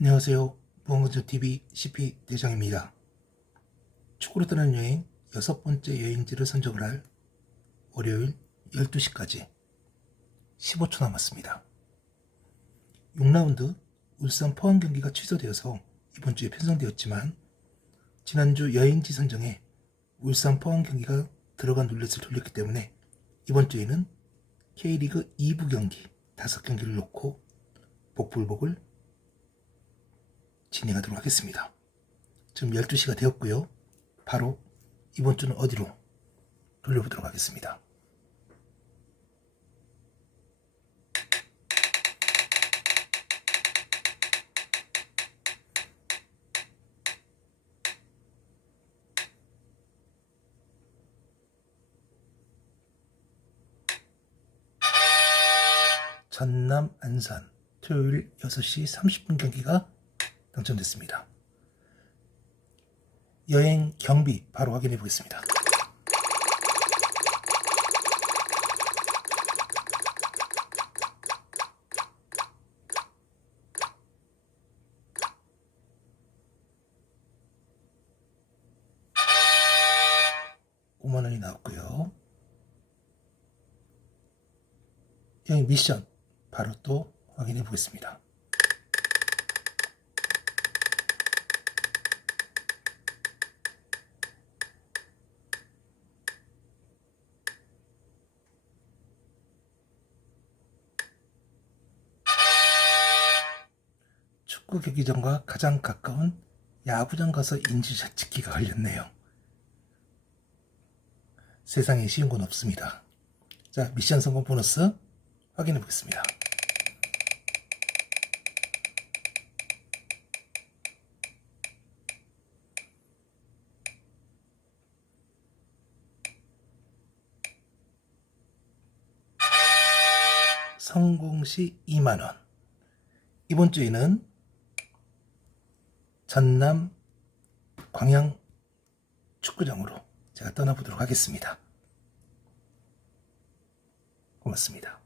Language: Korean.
안녕하세요. 무언건조TV CP 대장입니다. 축구로 떠나는 여행 여섯 번째 여행지를 선정을 할 월요일 12시까지 15초 남았습니다. 6라운드 울산 포항 경기가 취소되어서 이번 주에 편성되었지만 지난주 여행지 선정에 울산 포항 경기가 들어간 룰렛을 돌렸기 때문에 이번 주에는 K리그 2부 경기 5경기를 놓고 복불복을 진행하도록 하겠습니다. 지금 12시가 되었고요. 바로 이번 주는 어디로 돌려보도록 하겠습니다. 전남 안산 토요일 6시 30분 경기가 당첨됐습니다. 여행 경비 바로 확인해 보겠습니다. 나왔고요. 여행 미션 바로 또 확인해 보겠습니다. 축구 경기장과 가장 가까운 야구장 가서 인증샷 찍기가 걸렸네요. 세상에 쉬운 건 없습니다. 자, 미션 성공 보너스 확인해 보겠습니다. 성공 시 2만원. 이번 주에는 전남 광양 축구장으로 제가 떠나보도록 하겠습니다. 고맙습니다.